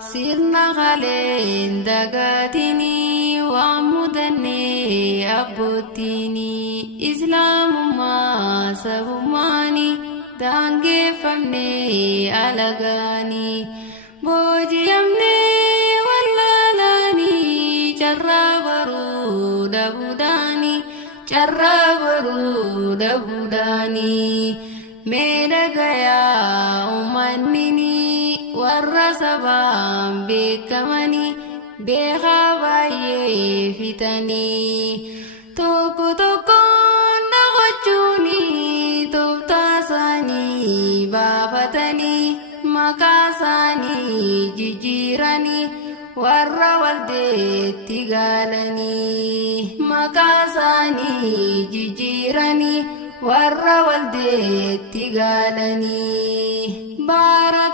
sirna qaleen dagatini waan mudannee abboottini islaamummaa sabummaani daangeffamnee alagaani booji'amnee wallaalaani carraa baruu dhabuudhaani meedha gayaa uumannini warra sabaan beekamanii beekaa baay'ee fitanii tokko tokkoon dhaqachuuni tooftaa isaanii baafatanii maqaa isaanii jijjiiranii warra waldeetti gaalanii maqaa isaanii jijjiiranii warra waldeetti gaalanii bara